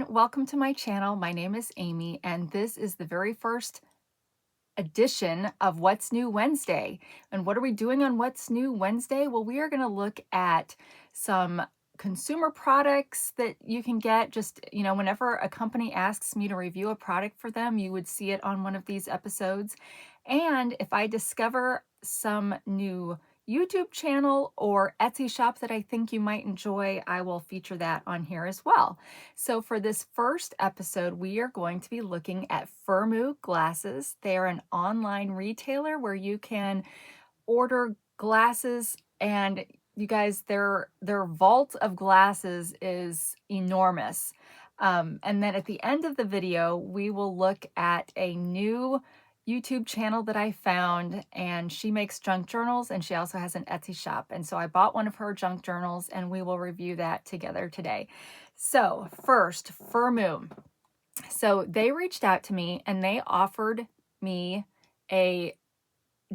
everyone, welcome to my channel. My name is Amy, and this is the very first edition of What's New Wednesday. And what are we doing on What's New Wednesday? Well, we are going to look at some consumer products that you can get. Just, whenever a company asks me to review a product for them, you would see it on one of these episodes. And if I discover some new YouTube channel or Etsy shop that I think you might enjoy, I will feature that on here as well. So for this first episode, we are going to be looking at Firmoo glasses. They are an online retailer where you can order glasses, and you guys, their vault of glasses is enormous. And then at the end of the video, we will look at a new YouTube channel that I found, and she makes junk journals, and she also has an Etsy shop. And so I bought one of her junk journals, and we will review that together today. So first, Firmoo. So they reached out to me and they offered me a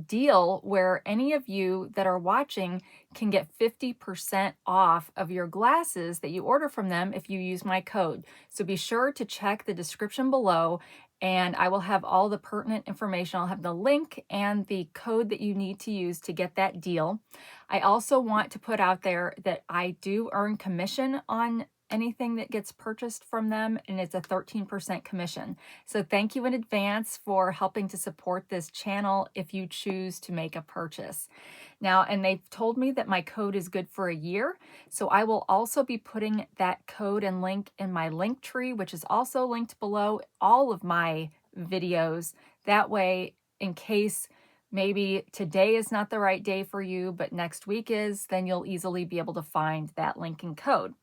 deal where any of you that are watching can get 50% off of your glasses that you order from them if you use my code. So be sure to check the description below, and I will have all the pertinent information. I'll have the link and the code that you need to use to get that deal. I also want to put out there that I do earn commission on anything that gets purchased from them, and it's a 13% commission. So thank you in advance for helping to support this channel if you choose to make a purchase. Now, and they've told me that my code is good for a year, so I will also be putting that code and link in my link tree, which is also linked below all of my videos. That way, in case maybe today is not the right day for you, but next week is, then you'll easily be able to find that link and code.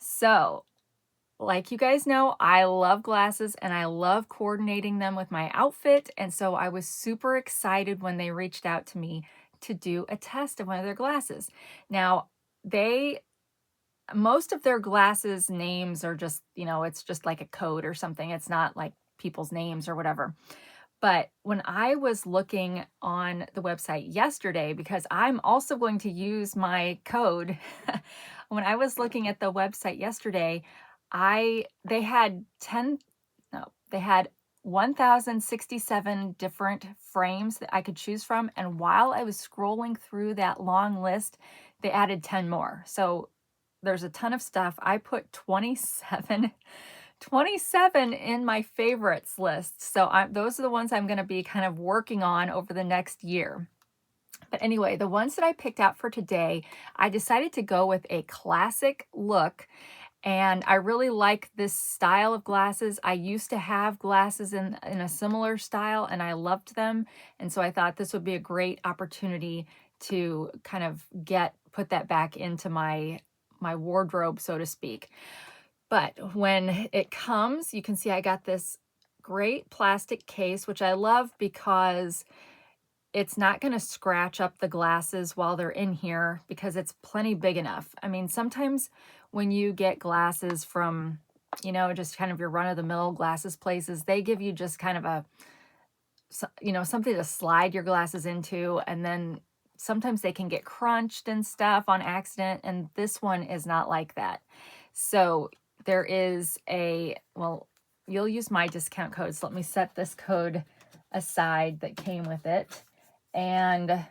So, like you guys know, I love glasses and I love coordinating them with my outfit. And so I was super excited when they reached out to me to do a test of one of their glasses. Now, most of their glasses names are just, it's just like a code or something. It's not like people's names or whatever. But when I was looking on the website yesterday, because I'm also going to use my code, when I was looking at the website yesterday, they had 1,067 different frames that I could choose from. And while I was scrolling through that long list, they added 10 more. So there's a ton of stuff. I put 27 in my favorites list. So those are the ones I'm going to be kind of working on over the next year. But anyway, the ones that I picked out for today, I decided to go with a classic look. And I really like this style of glasses. I used to have glasses in a similar style and I loved them. And so I thought this would be a great opportunity to kind of put that back into my wardrobe, so to speak. But when it comes, you can see I got this great plastic case, which I love because it's not going to scratch up the glasses while they're in here because it's plenty big enough. I mean, sometimes when you get glasses from, just kind of your run-of-the-mill glasses places, they give you just kind of something to slide your glasses into, and then sometimes they can get crunched and stuff on accident, and this one is not like that. So there is you'll use my discount code. So let me set this code aside that came with it. And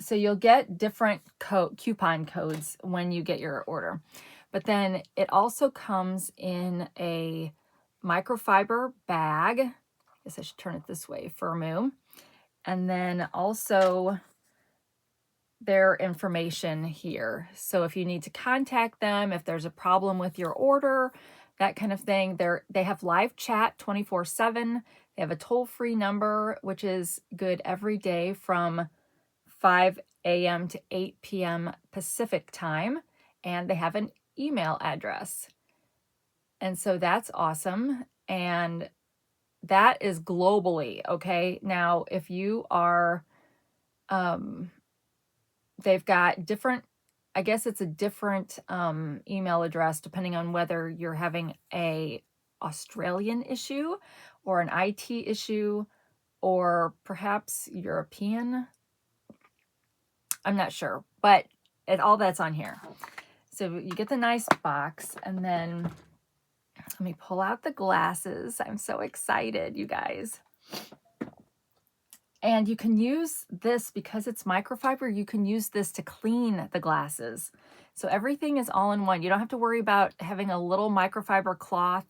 so you'll get different coupon codes when you get your order. But then it also comes in a microfiber bag. I guess I should turn it this way, Firmoo. And then also their information here. So if you need to contact them, if there's a problem with your order, that kind of thing, they have live chat 24/7. They have a toll-free number, which is good every day from 5 a.m. to 8 p.m. Pacific time. And they have an email address. And so that's awesome. And that is globally, okay? Now, if you are, they've got different, I guess it's a different email address depending on whether you're having a Australian issue or an IT issue or perhaps European. I'm not sure, but all that's on here. So you get the nice box, and then let me pull out the glasses. I'm so excited, you guys. And you can use this, because it's microfiber, you can use this to clean the glasses. So everything is all in one. You don't have to worry about having a little microfiber cloth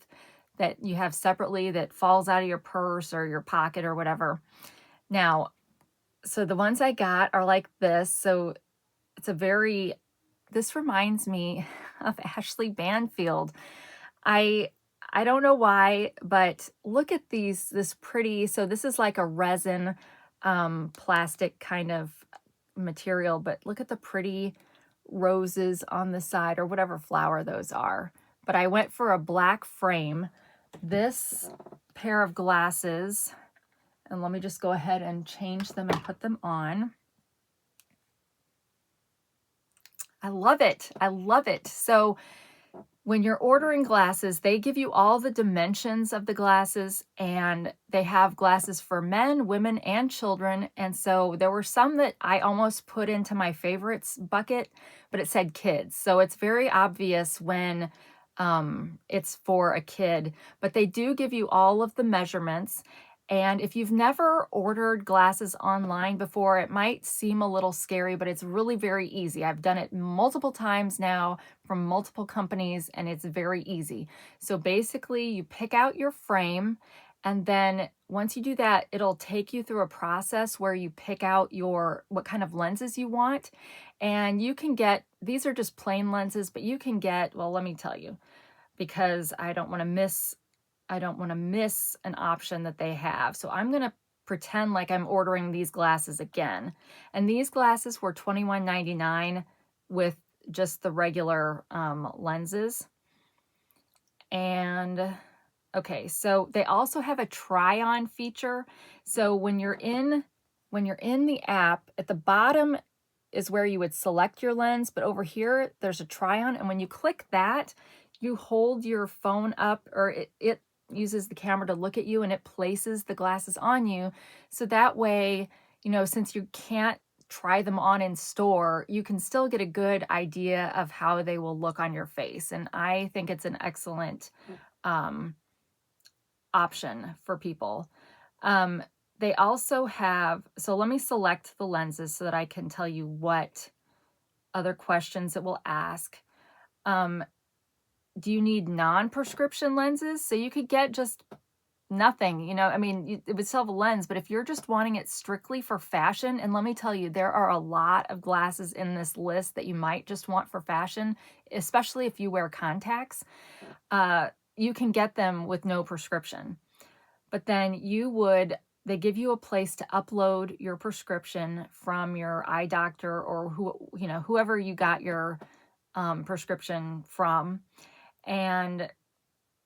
that you have separately that falls out of your purse or your pocket or whatever. Now, so the ones I got are like this. So it's this reminds me of Ashley Banfield. I don't know why, but look at this pretty, so this is like a resin plastic kind of material, but look at the pretty roses on the side, or whatever flower those are. But I went for a black frame. This pair of glasses, and let me just go ahead and change them and put them on. I love it. I love it. So when you're ordering glasses, they give you all the dimensions of the glasses, and they have glasses for men, women, and children. And so there were some that I almost put into my favorites bucket, but it said kids. So it's very obvious when it's for a kid, but they do give you all of the measurements. And if you've never ordered glasses online before, it might seem a little scary, but it's really very easy. I've done it multiple times now from multiple companies, and it's very easy. So basically, you pick out your frame, and then once you do that, it'll take you through a process where you pick out what kind of lenses you want. And you can get, these are just plain lenses, but you can get, well, let me tell you, because I don't want to miss an option that they have. So I'm going to pretend like I'm ordering these glasses again. And these glasses were $21.99 with just the regular lenses. And okay, so they also have a try-on feature. So when you're in the app, at the bottom is where you would select your lens, but over here there's a try-on, and when you click that, you hold your phone up, or it uses the camera to look at you, and it places the glasses on you. So that way, since you can't try them on in store, you can still get a good idea of how they will look on your face. And I think it's an excellent option for people. They also have, so let me select the lenses so that I can tell you what other questions it will ask. Do you need non-prescription lenses? So you could get just nothing, it would still have a lens, but if you're just wanting it strictly for fashion, and let me tell you, there are a lot of glasses in this list that you might just want for fashion, especially if you wear contacts, you can get them with no prescription. But then they give you a place to upload your prescription from your eye doctor, or whoever you got your prescription from. And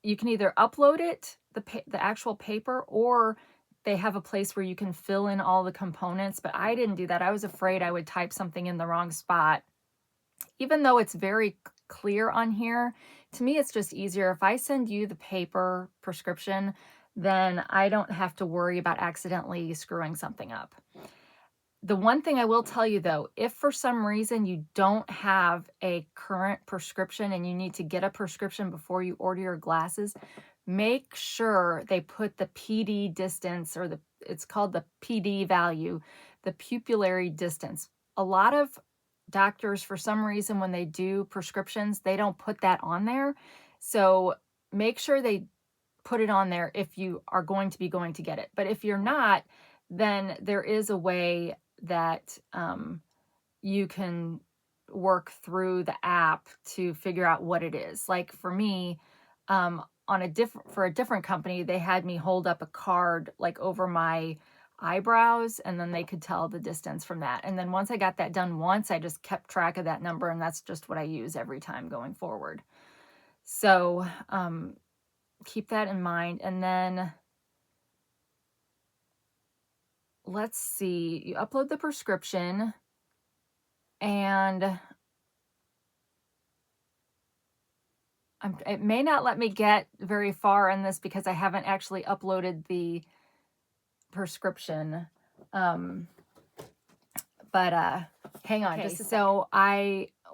you can either upload it, the actual paper, or they have a place where you can fill in all the components. But I didn't do that. I was afraid I would type something in the wrong spot. Even though it's very clear on here, to me it's just easier. If I send you the paper prescription, then I don't have to worry about accidentally screwing something up. The one thing I will tell you though, if for some reason you don't have a current prescription and you need to get a prescription before you order your glasses, make sure they put the PD distance, or it's called the PD value, the pupillary distance. A lot of doctors, for some reason, when they do prescriptions, they don't put that on there. So make sure they put it on there if you are going to get it. But if you're not, then there is a way that you can work through the app to figure out what it is. Like for me, for a different company, they had me hold up a card like over my eyebrows, and then they could tell the distance from that. And then once I got that done once, I just kept track of that number, and that's just what I use every time going forward. So keep that in mind. And then let's see, you upload the prescription, and it may not let me get very far in this because I haven't actually uploaded the prescription. But hang on. Okay, so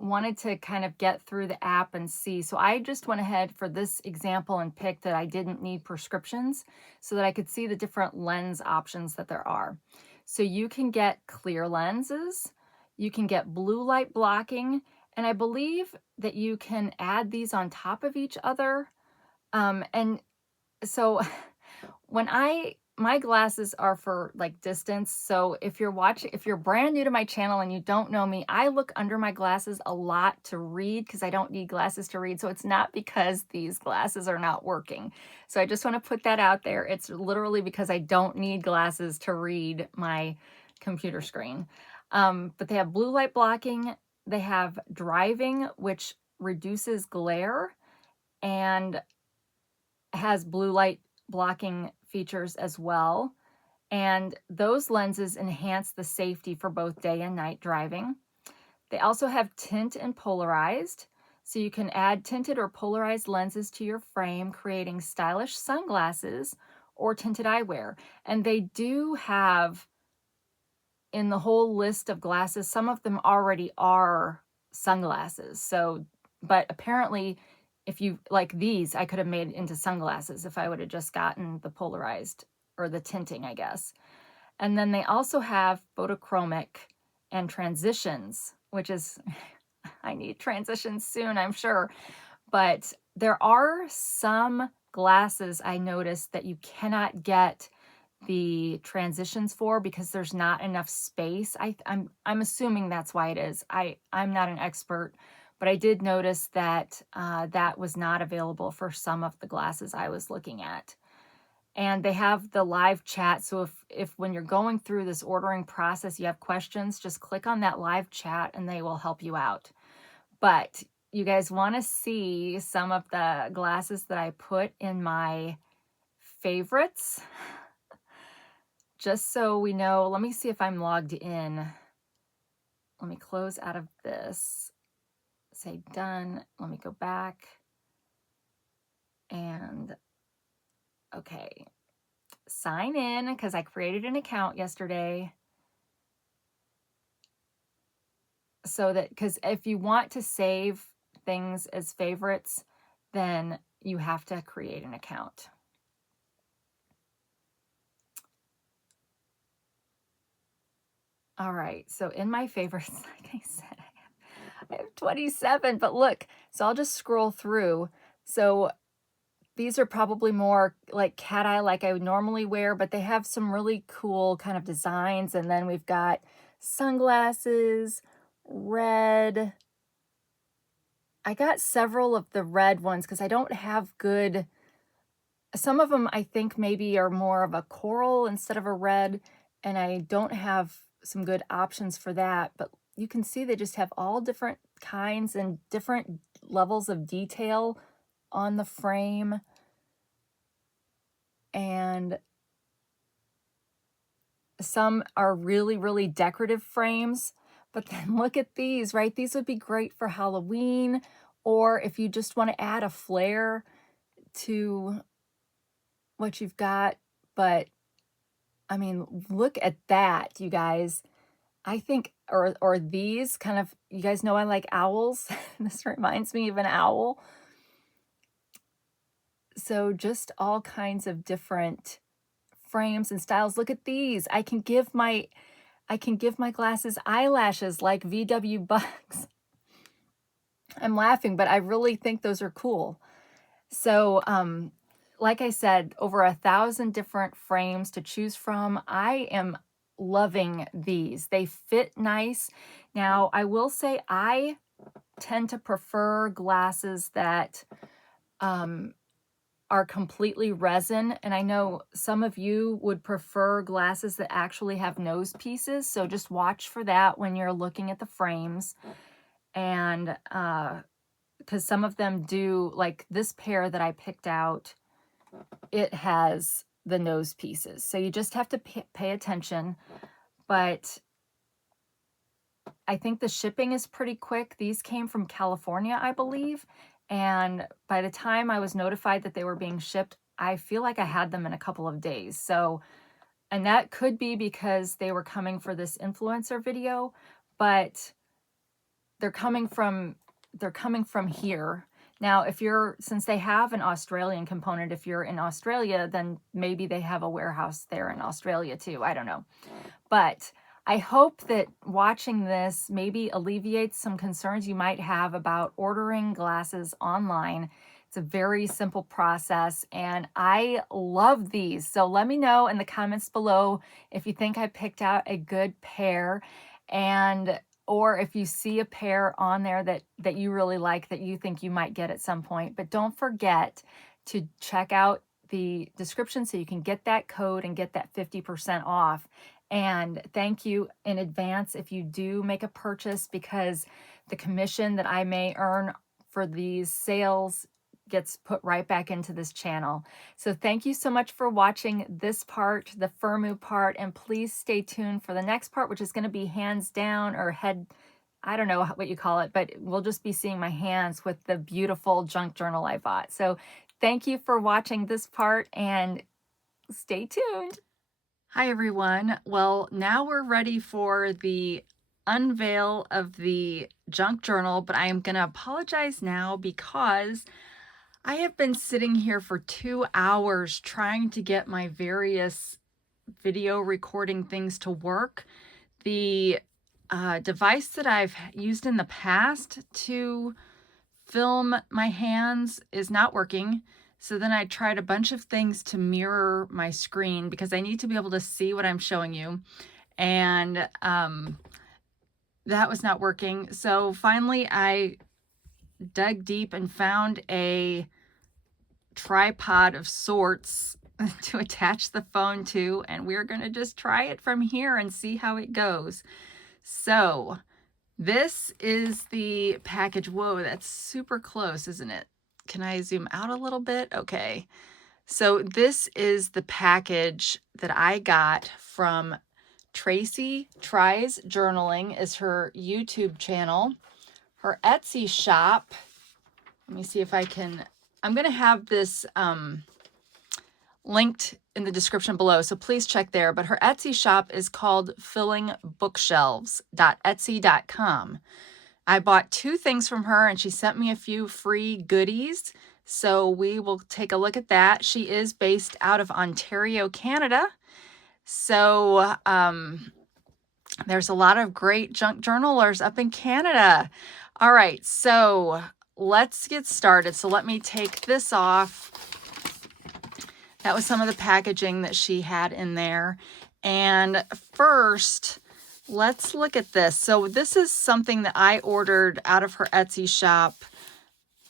wanted to kind of get through the app and see. So I just went ahead for this example and picked that I didn't need prescriptions so that I could see the different lens options that there are. So you can get clear lenses, you can get blue light blocking, and I believe that you can add these on top of each other. And so when my glasses are for like distance. So if you're brand new to my channel and you don't know me, I look under my glasses a lot to read because I don't need glasses to read. So it's not because these glasses are not working. So I just want to put that out there. It's literally because I don't need glasses to read my computer screen. But they have blue light blocking. They have driving, which reduces glare and has blue light blocking features as well. And those lenses enhance the safety for both day and night driving. They also have tint and polarized. So you can add tinted or polarized lenses to your frame, creating stylish sunglasses or tinted eyewear. And they do have in the whole list of glasses, some of them already are sunglasses. So, but apparently if you like these, I could have made into sunglasses if I would have just gotten the polarized or the tinting, I guess. And then they also have photochromic and transitions, which is, I need transitions soon, I'm sure. But there are some glasses I noticed that you cannot get the transitions for because there's not enough space. I'm assuming that's why it is. I'm not an expert, but I did notice that that was not available for some of the glasses I was looking at. And they have the live chat. So if when you're going through this ordering process, you have questions, just click on that live chat and they will help you out. But you guys want to see some of the glasses that I put in my favorites? Just so we know, let me see if I'm logged in. Let me close out of this, say done. Let me go back and okay, sign in because I created an account yesterday. So that, because if you want to save things as favorites, then you have to create an account. All right, so in my favorites, like I said, I have 27, but look, so I'll just scroll through. So these are probably more like cat eye like I would normally wear, but they have some really cool kind of designs. And then we've got sunglasses, red. I got several of the red ones because I don't have good, some of them I think maybe are more of a coral instead of a red, and I don't have some good options for that. But you can see they just have all different kinds and different levels of detail on the frame. And some are really, really decorative frames. But then look at these, right? These would be great for Halloween, or if you just want to add a flair to what you've got. But I mean, look at that, you guys. I think, or these kind of, you guys know I like owls. This reminds me of an owl. So just all kinds of different frames and styles. Look at these. I can give my glasses eyelashes like VW Bucks. I'm laughing, but I really think those are cool. So, like I said, over 1,000 different frames to choose from. I am loving these. They fit nice. Now, I will say I tend to prefer glasses that are completely resin. And I know some of you would prefer glasses that actually have nose pieces. So just watch for that when you're looking at the frames. And because some of them do, like this pair that I picked out, it has the nose pieces. So you just have to pay attention. But I think the shipping is pretty quick. These came from California, I believe. And by the time I was notified that they were being shipped, I feel like I had them in a couple of days. So, and that could be because they were coming for this influencer video, but they're coming from here. Now, since they have an Australian component, if you're in Australia, then maybe they have a warehouse there in Australia too. I don't know. But I hope that watching this maybe alleviates some concerns you might have about ordering glasses online. It's a very simple process, and I love these. So let me know in the comments below if you think I picked out a good pair, and or if you see a pair on there that you really like, that you think you might get at some point. But don't forget to check out the description so you can get that code and get that 50% off. And thank you in advance if you do make a purchase, because the commission that I may earn for these sales gets put right back into this channel. So thank you so much for watching this part, the Firmoo part, and please stay tuned for the next part, which is going to be hands down or head, I don't know what you call it, but we'll just be seeing my hands with the beautiful junk journal I bought. So thank you for watching this part and stay tuned. Hi everyone. Well, now we're ready for the unveil of the junk journal, but I am going to apologize now because I have been sitting here for 2 hours trying to get my various video recording things to work. The device that I've used in the past to film my hands is not working. So then I tried a bunch of things to mirror my screen because I need to be able to see what I'm showing you. And that was not working. So finally I dug deep and found a tripod of sorts to attach the phone to, and we're going to just try it from here and see how it goes. So this is the package. Whoa, that's super close, isn't it? Can I zoom out a little bit? Okay. So this is the package that I got from Tracy Tries Journaling, is her YouTube channel. Her Etsy shop, let me see if I can, I'm going to have this linked in the description below, so please check there. But her Etsy shop is called fillingbookshelves.etsy.com. I bought 2 things from her and she sent me a few free goodies. So we will take a look at that. She is based out of Ontario, Canada. So there's a lot of great junk journalers up in Canada. All right, so let's get started. So let me take this off. That was some of the packaging that she had in there. And first, let's look at this. So this is something that I ordered out of her Etsy shop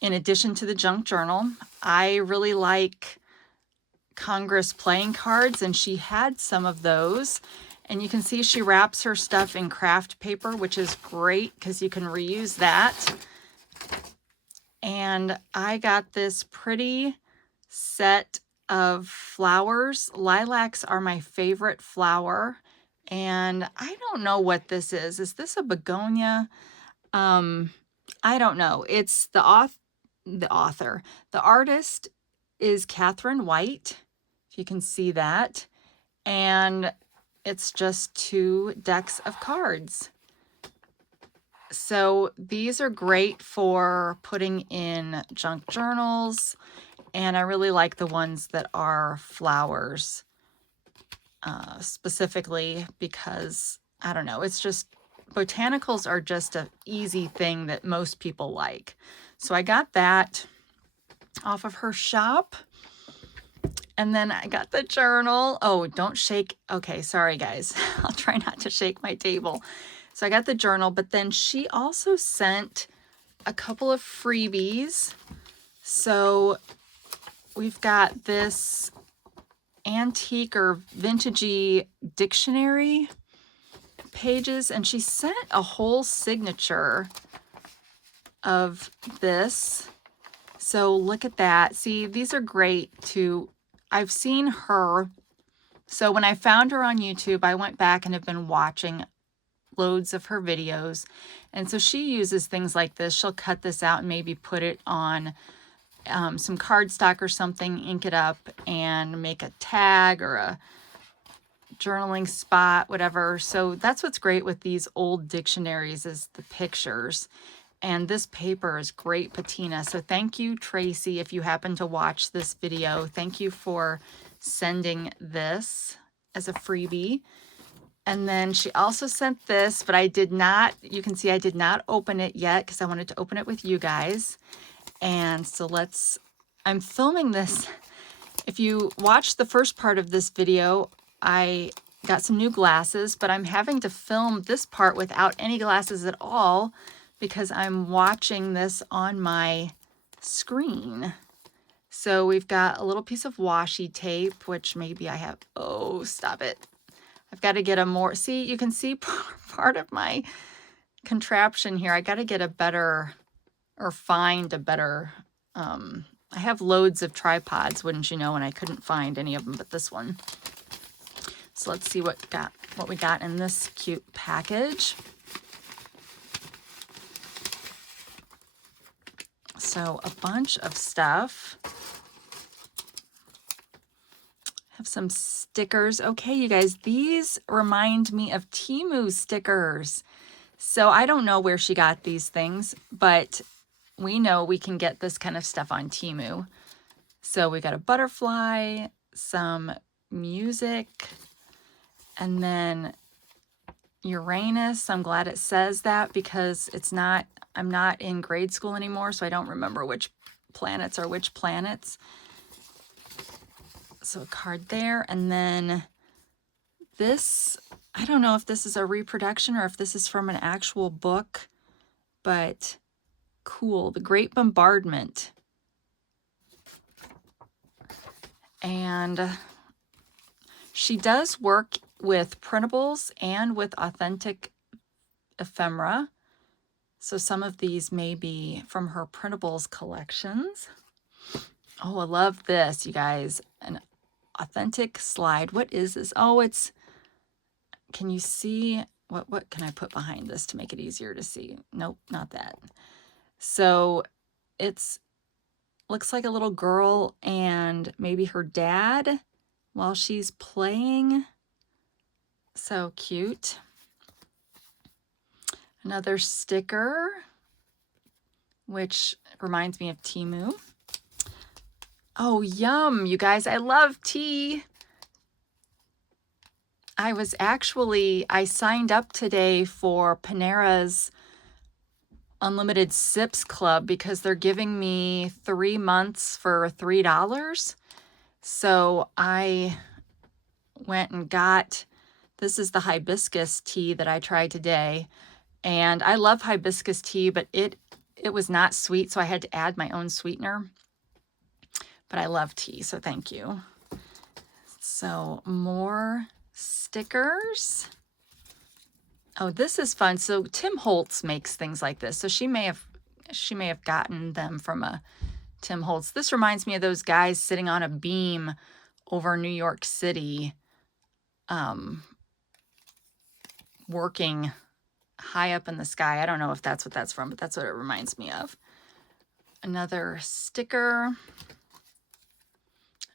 in addition to the junk journal. I really like Congress playing cards, and she had some of those. And you can see she wraps her stuff in craft paper, which is great because you can reuse that. And I got this pretty set of flowers. Lilacs are my favorite flower. And I don't know what this is. Is this a begonia? I don't know. It's the author. The artist is Catherine White, if you can see that. And it's just 2 decks of cards. So these are great for putting in junk journals. And I really like the ones that are flowers, specifically because, I don't know, it's just, botanicals are just an easy thing that most people like. So I got that off of her shop. And then I got the journal. Oh, don't shake. Okay, sorry guys. I'll try not to shake my table. So I got the journal, but then she also sent a couple of freebies. So we've got this antique or vintagey dictionary pages, and she sent a whole signature of this. So look at that. See, these are great to, I've seen her. So when I found her on YouTube, I went back and have been watching loads of her videos. And so she uses things like this. She'll cut this out and maybe put it on some cardstock or something, ink it up and make a tag or a journaling spot, whatever. So that's what's great with these old dictionaries is the pictures. And this paper is great patina. So thank you, Tracy, if you happen to watch this video. Thank you for sending this as a freebie. And then she also sent this, but I did not, you can see I did not open it yet because I wanted to open it with you guys. And so I'm filming this. If you watched the first part of this video, I got some new glasses, but I'm having to film this part without any glasses at all because I'm watching this on my screen. So we've got a little piece of washi tape, which maybe I have, oh, stop it. I've got to get a more, see, you can see part of my contraption here. I got to get a better, or find a better, I have loads of tripods, wouldn't you know, and I couldn't find any of them but this one. So let's see what we got in this cute package. So a bunch of stuff. Have some stickers. Okay, you guys, these remind me of Firmoo stickers. So I don't know where she got these things, but we know we can get this kind of stuff on Firmoo. So we got a butterfly, some music, and then Uranus. I'm glad it says that because I'm not in grade school anymore, so I don't remember which planets are which planets. So a card there, and then this, I don't know if this is a reproduction or if this is from an actual book, but cool. The Great Bombardment. And she does work with printables and with authentic ephemera. So some of these may be from her printables collections. Oh, I love this, you guys. An authentic slide. What is this? Oh, can you see? What can I put behind this to make it easier to see? Nope, not that. So looks like a little girl and maybe her dad while she's playing. So cute. Another sticker, which reminds me of Firmoo. Oh, yum, you guys. I love tea. I signed up today for Panera's Unlimited Sips Club because they're giving me 3 months for $3. So I went and got, this is the hibiscus tea that I tried today. And I love hibiscus tea, but it was not sweet, so I had to add my own sweetener. But I love tea, so thank you. So more stickers. Oh, this is fun. So Tim Holtz makes things like this. So she may have gotten them from a Tim Holtz. This reminds me of those guys sitting on a beam over New York City, working high up in the sky. I don't know if that's what that's from, but that's what it reminds me of. Another sticker.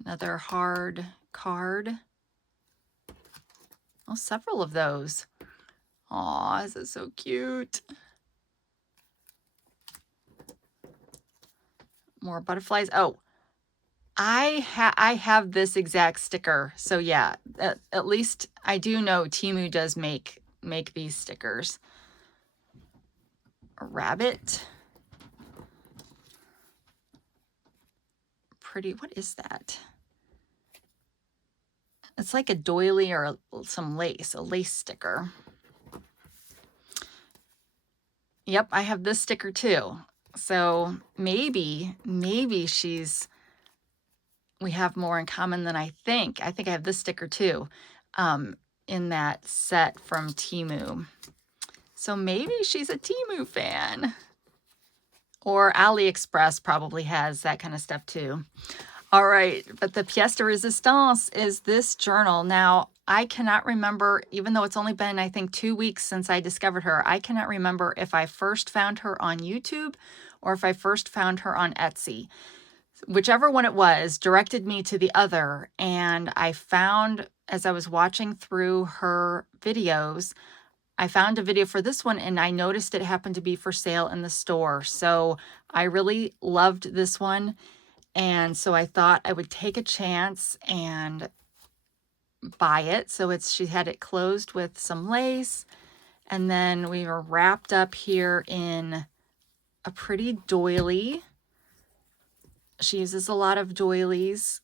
Another hard card. Oh, several of those. Aw, this is so cute. More butterflies. Oh, I have this exact sticker. So yeah, at least I do know Firmoo does make these stickers. A rabbit. Pretty, what is that? It's like a doily or some lace, a lace sticker. Yep, I have this sticker too. So maybe we have more in common than I think. I think I have this sticker too, in that set from Firmoo. So maybe she's a Firmoo fan. Or AliExpress probably has that kind of stuff too. All right, but the pièce de résistance is this journal. Now, I cannot remember, even though it's only been, I think, 2 weeks since I discovered her, I cannot remember if I first found her on YouTube or if I first found her on Etsy. whichever one it was, directed me to the other. And I found, as I was watching through her videos, I found a video for this one and I noticed it happened to be for sale in the store. So I really loved this one. And so I thought I would take a chance and buy it. So she had it closed with some lace. And then we were wrapped up here in a pretty doily. She uses a lot of doilies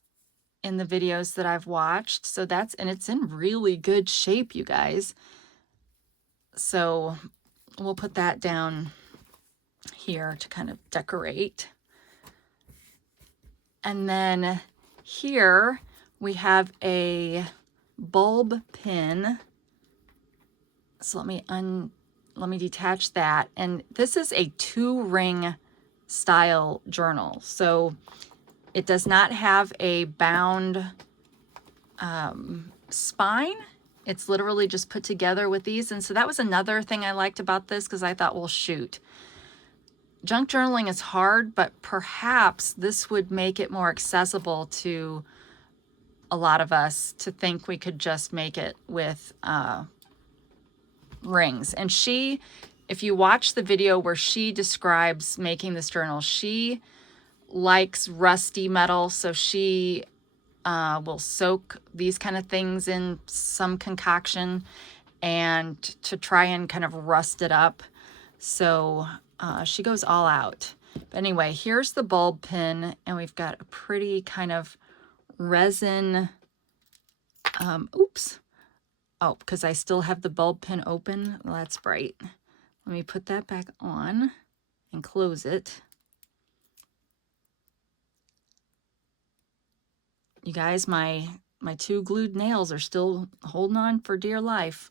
in the videos that I've watched. So and it's in really good shape, you guys. So we'll put that down here to kind of decorate. And then here we have a bulb pin. So let me detach that. And this is a 2-ring style journal. So it does not have a bound spine. It's literally just put together with these. And so that was another thing I liked about this, because I thought, well, shoot, junk journaling is hard, but perhaps this would make it more accessible to a lot of us to think we could just make it with rings. And if you watch the video where she describes making this journal, she likes rusty metal. So she will soak these kind of things in some concoction and to try and kind of rust it up. So she goes all out. But anyway, here's the bulb pin, and we've got a pretty kind of resin, oops. Oh, because I still have the bulb pin open. Well, that's bright. Let me put that back on and close it. You guys, my 2 glued nails are still holding on for dear life.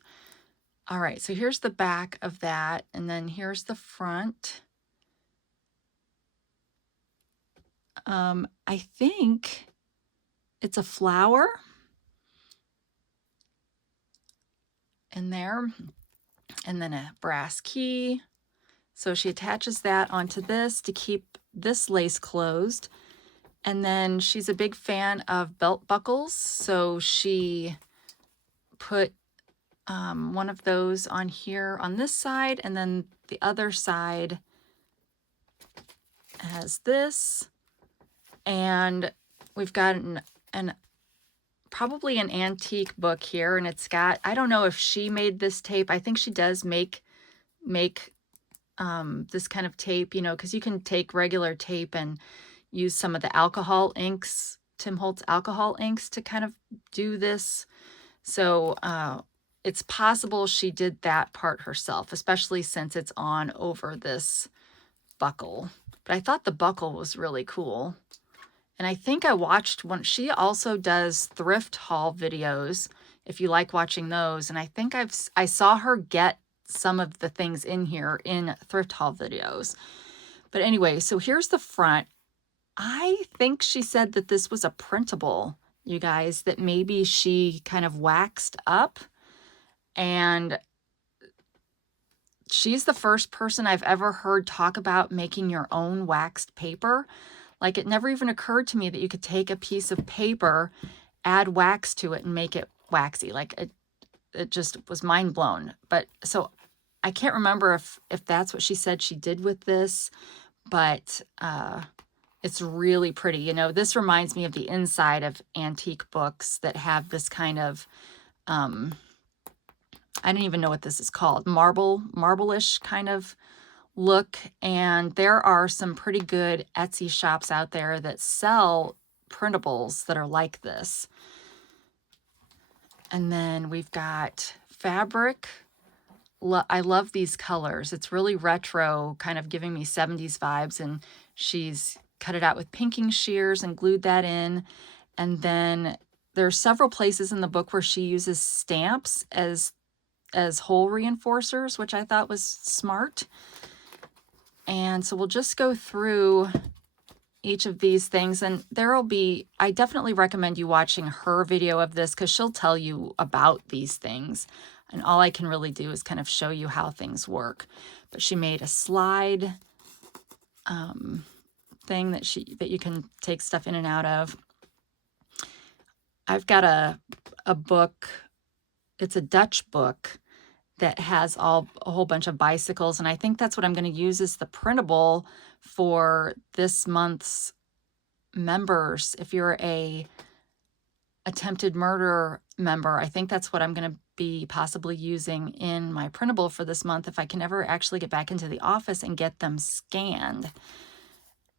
All right, so here's the back of that, and then here's the front. I think it's a flower in there, and then a brass key. So she attaches that onto this to keep this lace closed. And then she's a big fan of belt buckles, so she put one of those on here on this side, and then the other side has this. And we've got probably an antique book here, and it's got, I don't know if she made this tape. I think she does make this kind of tape, you know, because you can take regular tape and use some of the alcohol inks, Tim Holtz alcohol inks, to kind of do this. So it's possible she did that part herself, especially since it's on over this buckle. But I thought the buckle was really cool. And I think I watched one. She also does thrift haul videos, if you like watching those. And I think I saw her get some of the things in here in thrift haul videos. But anyway, so here's the front. I think she said that this was a printable, you guys, that maybe she kind of waxed up. And she's the first person I've ever heard talk about making your own waxed paper. Like, it never even occurred to me that you could take a piece of paper, add wax to it, and make it waxy. Like, it just was mind blown. But so I can't remember if that's what she said she did with this, but it's really pretty. You know, this reminds me of the inside of antique books that have this kind of, I don't even know what this is called, marble-ish kind of look. And there are some pretty good Etsy shops out there that sell printables that are like this. And then we've got fabric. I love these colors. It's really retro, kind of giving me 70s vibes. And she's cut it out with pinking shears and glued that in. And then there's several places in the book where she uses stamps as hole reinforcers, which I thought was smart. And so we'll just go through each of these things, and I definitely recommend you watching her video of this, because she'll tell you about these things. And all I can really do is kind of show you how things work. But she made a slide thing that you can take stuff in and out of. I've got a book. It's a Dutch book that has a whole bunch of bicycles, and I think that's what I'm going to use as the printable for this month's members. If you're a attempted murder member, I think that's what I'm going to be possibly using in my printable for this month if I can ever actually get back into the office and get them scanned.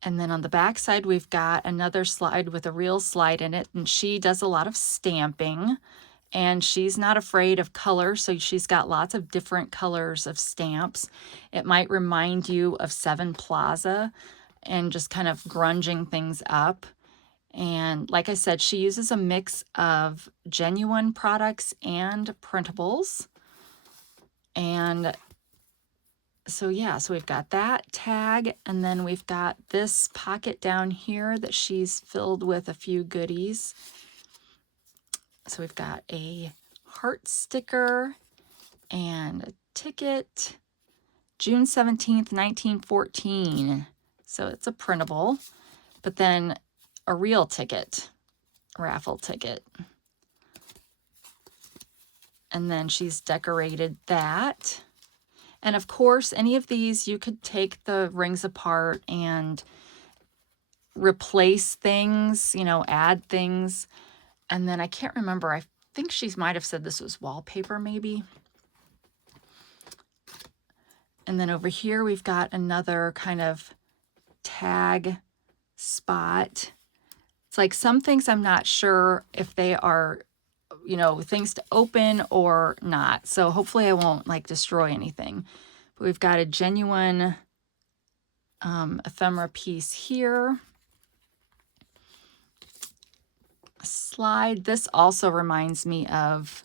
And then on the back side, we've got another slide with a real slide in it, and she does a lot of stamping, and she's not afraid of color, so she's got lots of different colors of stamps. It might remind you of Seven Plaza and just kind of grunging things up. And like I said, she uses a mix of genuine products and printables. And so yeah, so we've got that tag, and then we've got this pocket down here that she's filled with a few goodies. So we've got a heart sticker and a ticket, June 17th, 1914. So it's a printable, but then a real ticket, raffle ticket. And then she's decorated that. And of course, any of these, you could take the rings apart and replace things, you know, add things. And then I can't remember, I think she might have said this was wallpaper maybe. And then over here, we've got another kind of tag spot. It's like some things I'm not sure if they are, you know, things to open or not. So hopefully I won't like destroy anything. But we've got a genuine ephemera piece here. A slide. This also reminds me of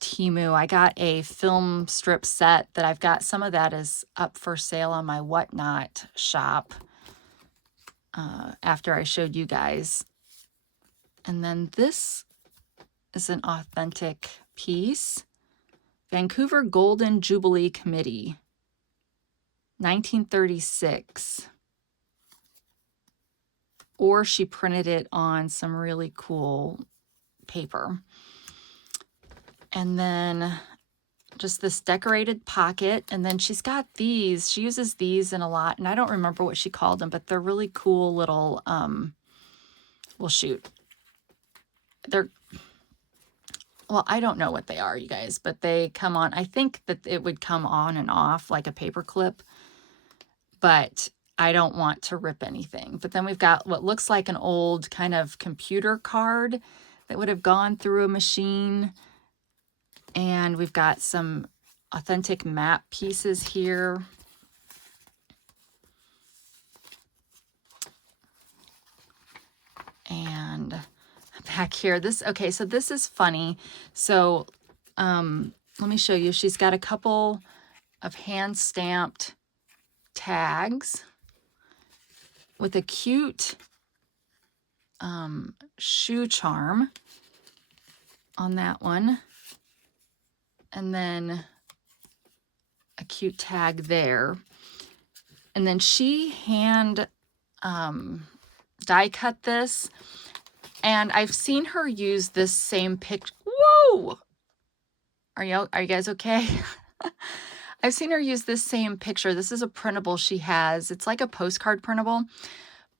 Temu. I got a film strip set that I've got. Some of that is up for sale on my Whatnot shop after I showed you guys. And then this is an authentic piece. Vancouver Golden Jubilee Committee, 1936. Or she printed it on some really cool paper. And then just this decorated pocket. And then she's got these. She uses these in a lot. And I don't remember what she called them, but they're really cool little, well, shoot. Well, I don't know what they are, you guys, but they come on. I think that it would come on and off like a paper clip, but I don't want to rip anything. But then we've got what looks like an old kind of computer card that would have gone through a machine. And we've got some authentic map pieces here. And back here, okay, so this is funny. So let me show you. She's got a couple of hand stamped tags with a cute shoe charm on that one. And then a cute tag there. And then she hand die cut this. And I've seen her use this same picture. Whoa! Are you guys okay? I've seen her use this same picture. This is a printable she has. It's like a postcard printable.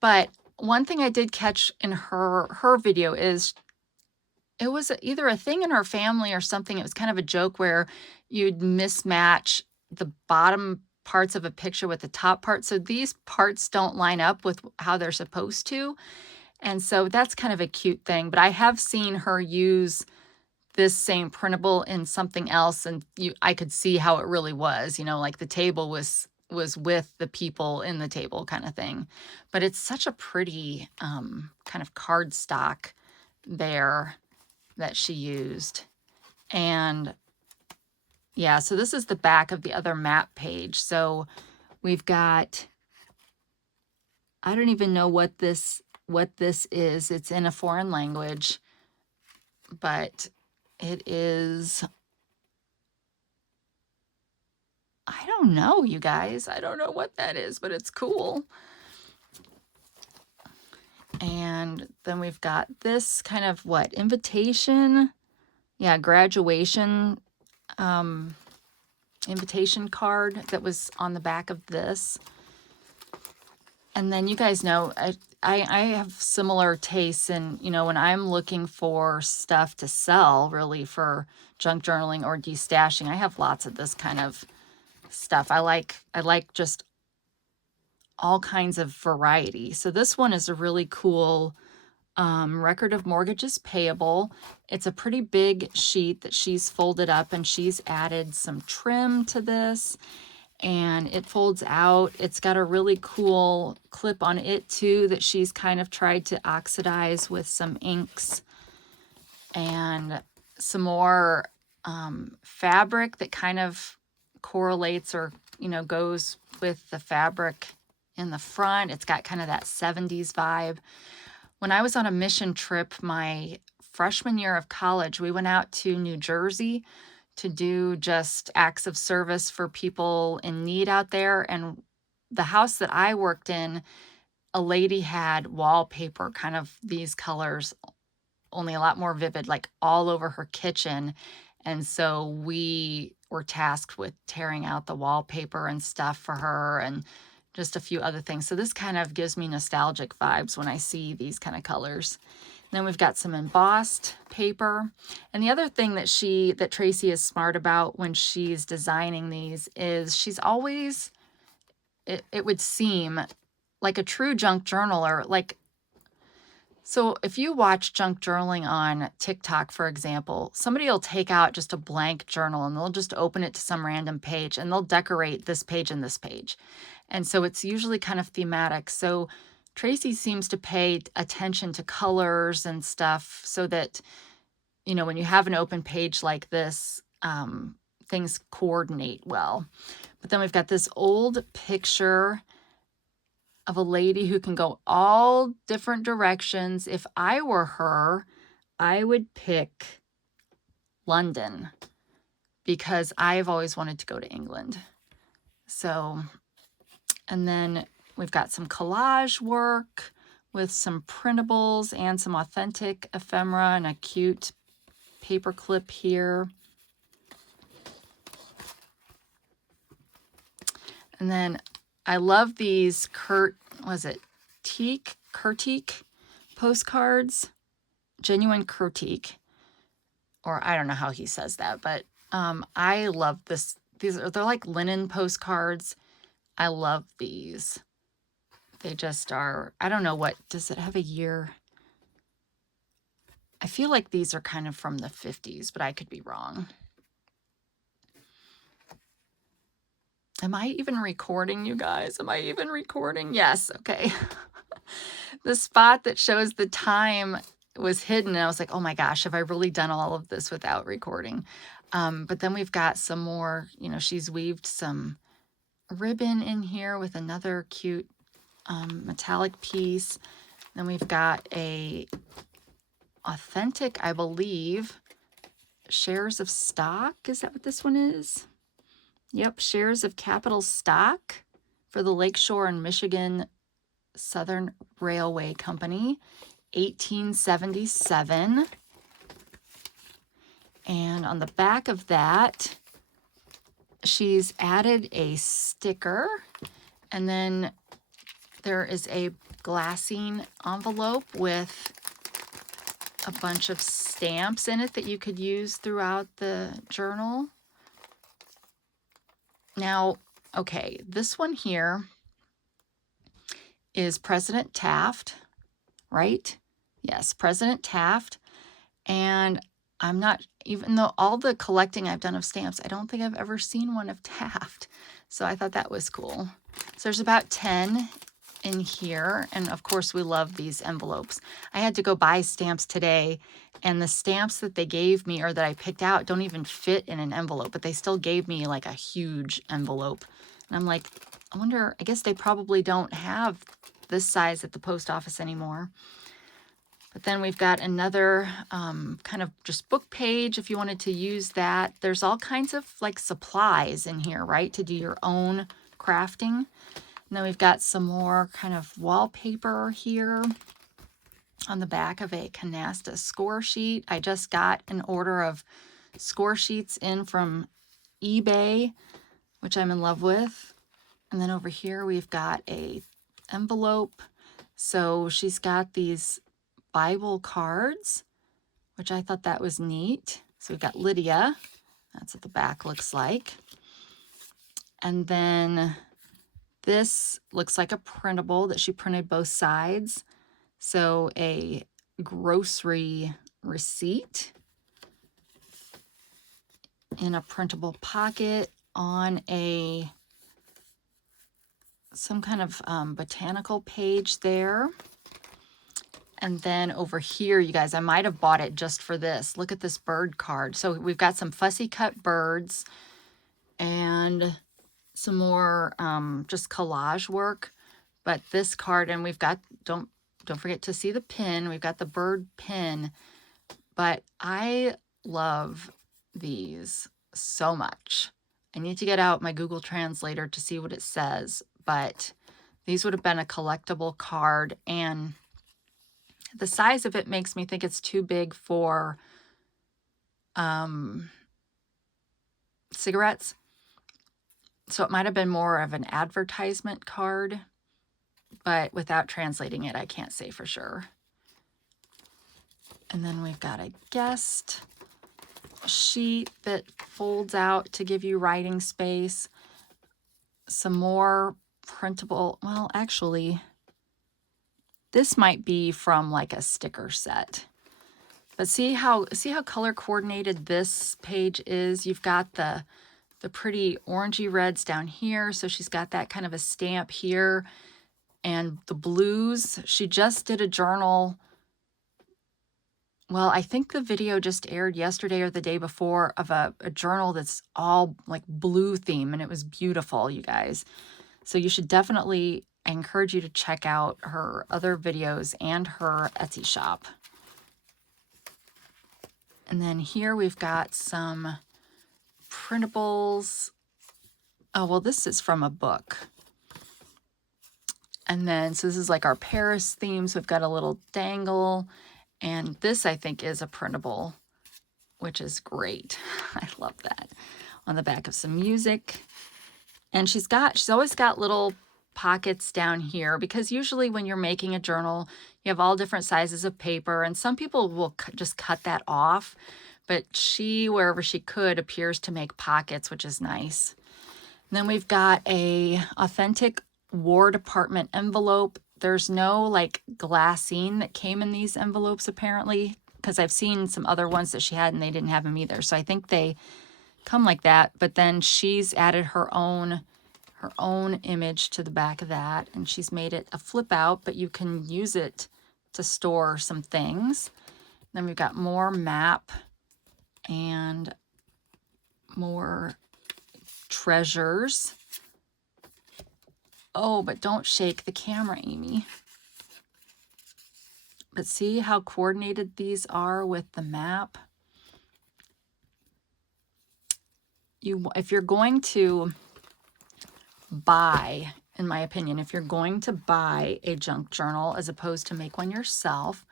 But one thing I did catch in her video is it was either a thing in her family or something. It was kind of a joke where you'd mismatch the bottom parts of a picture with the top part. So these parts don't line up with how they're supposed to. And so that's kind of a cute thing. But I have seen her use this same printable in something else, and I could see how it really was, you know, like the table was with the people in the table kind of thing. But it's such a pretty kind of cardstock there that she used. And yeah, so this is the back of the other map page. So we've got, I don't even know what this is. It's in a foreign language, but it is, I don't know, you guys. I don't know what that is, but it's cool. And then we've got this kind of what? Invitation? Yeah, graduation invitation card that was on the back of this. And then you guys know, I have similar tastes in, you know, when I'm looking for stuff to sell really for junk journaling or destashing, I have lots of this kind of stuff. I like just all kinds of variety. So this one is a really cool record of mortgages payable. It's a pretty big sheet that she's folded up, and she's added some trim to this, and it folds out. It's got a really cool clip on it too that she's kind of tried to oxidize with some inks and some more fabric that kind of correlates or, you know, goes with the fabric in the front. It's got kind of that 70s vibe. When I was on a mission trip my freshman year of college, we went out to New Jersey to do just acts of service for people in need out there. And the house that I worked in, a lady had wallpaper, kind of these colors, only a lot more vivid, like all over her kitchen. And so we were tasked with tearing out the wallpaper and stuff for her, and just a few other things. So this kind of gives me nostalgic vibes when I see these kind of colors. And then we've got some embossed paper. And the other thing that Tracy is smart about when she's designing these is she's always, it would seem like a true junk journaler, like, so if you watch junk journaling on TikTok, for example, somebody will take out just a blank journal and they'll just open it to some random page and they'll decorate this page and this page. And so it's usually kind of thematic. So Tracy seems to pay attention to colors and stuff so that, you know, when you have an open page like this, things coordinate well. But then we've got this old picture of a lady who can go all different directions. If I were her, I would pick London because I've always wanted to go to England. So, and then we've got some collage work with some printables and some authentic ephemera and a cute paper clip here. And then I love these Kertique postcards, genuine Kertique, or I don't know how he says that, but I love this. They're like linen postcards. I love these. They just are, I don't know what, does it have a year? I feel like these are kind of from the 50s, but I could be wrong. Am I even recording, you guys? Am I even recording? Yes, okay. The spot that shows the time was hidden, and I was like, oh my gosh, have I really done all of this without recording? But then we've got some more, you know, she's weaved some ribbon in here with another cute metallic piece. Then we've got a authentic, I believe, shares of stock. Is that what this one is? Yep, shares of capital stock for the Lakeshore and Michigan Southern Railway Company, 1877. And on the back of that, she's added a sticker, and then there is a glassine envelope with a bunch of stamps in it that you could use throughout the journal. Now, okay, this one here is President Taft, right? Yes, President Taft. And I'm not, even though all the collecting I've done of stamps, I don't think I've ever seen one of Taft. So I thought that was cool. So there's about 10 in here. And of course, we love these envelopes. I had to go buy stamps today, and the stamps that they gave me or that I picked out don't even fit in an envelope, but they still gave me like a huge envelope. And I'm like, I wonder, I guess they probably don't have this size at the post office anymore. But then we've got another kind of just book page if you wanted to use that. There's all kinds of like supplies in here, right, to do your own crafting. And then we've got some more kind of wallpaper here. on the back of a canasta score sheet. I just got an order of score sheets in from eBay, which I'm in love with. And then over here we've got a envelope. So she's got these Bible cards, which I thought that was neat. So we've got Lydia. That's what the back looks like. And then this looks like a printable that she printed both sides. So a grocery receipt in a printable pocket on some kind of botanical page there. And then over here, you guys, I might have bought it just for this. Look at this bird card. So we've got some fussy cut birds and some more just collage work. But this card, and we've got, don't forget to see the pin. We've got the bird pin. But I love these so much. I need to get out my Google Translator to see what it says. But these would have been a collectible card, and the size of it makes me think it's too big for cigarettes. So it might have been more of an advertisement card, but without translating it, I can't say for sure. And then we've got a guest sheet that folds out to give you writing space. Some more printable, well, actually, this might be from like a sticker set. But see how color coordinated this page is? You've got the pretty orangey reds down here. So she's got that kind of a stamp here. And the blues, she just did a journal. Well, I think the video just aired yesterday or the day before of a journal that's all like blue theme, and it was beautiful, you guys. So you should definitely, I encourage you to check out her other videos and her Etsy shop. And then here we've got some printables. Oh, well, this is from a book. And then, so this is like our Paris theme. So we've got a little dangle. And this, I think, is a printable, which is great. I love that. On the back of some music. And she's always got little pockets down here, because usually when you're making a journal, you have all different sizes of paper, and some people will just cut that off. But she, wherever she could, appears to make pockets, which is nice. And then we've got a authentic War Department envelope. There's no like glassine that came in these envelopes apparently, because I've seen some other ones that she had and they didn't have them either. So I think they come like that. But then she's added her own image to the back of that, and she's made it a flip out, but you can use it to store some things. Then we've got more map and more treasures. Oh, but don't shake the camera, Amy. But see how coordinated these are with the map? If you're going to buy, in my opinion, if you're going to buy a junk journal as opposed to make one yourself,